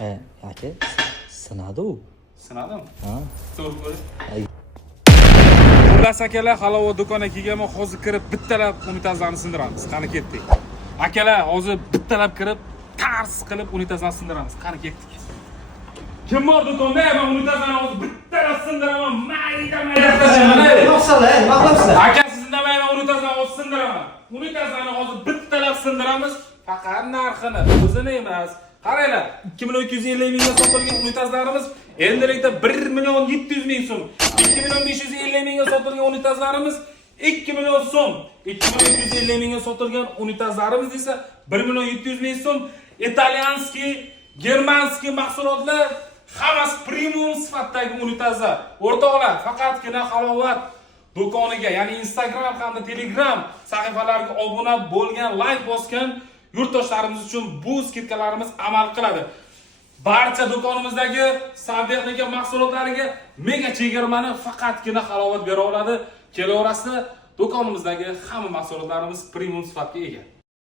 Aka, sinadi u. Sinadimi? Ha. So'rib ko'ring. Ay. Xullas akalar, halovat do'koniga kelganman. Hozir kirib bittalab unitazlarni sindiramiz. Qani ketdik. Akalar, hozir bittalab kirib tars qilib unitazlarni sindiramiz. Qani ketdik. Kim bor do'konda? Men unitazlarni hozir bittalab sindiraman. Mayda. Nima qilamsizlar? Aka, siz indamayman, unitazlarni hozir sindiraman. Unitazlarni hozir bittalab sindiramiz. Faqat narxini o'zini emas. Qaranglar, 2.250 mingga sotilgan unitazlarimiz endilikda 1.700.000 so'm, 2.550 mingga sotilgan unitazlarimiz 2 million so'm, 2.250 mingga sotilgan unitazlarimiz esa 1.700.000 so'm. Italyanskiy, germanskiy mahsulotlar, hammasi premium sifatdagi unitazlar. O'rtoqlar, faqatgina halovat do'koniga, ya'ni Instagram hamda Telegram sahifalariga obuna bo'lgan, like bosgan yurtdoshlarimiz uchun bu skidkalarimiz amal qiladi. Barcha do'konimizdagi santexnika mahsulotlariga mega chegirmani faqatgina halovat bera oladi. Kelaverasizlar, do'konimizdagi hamma mahsulotlarimiz premium sifatga ega.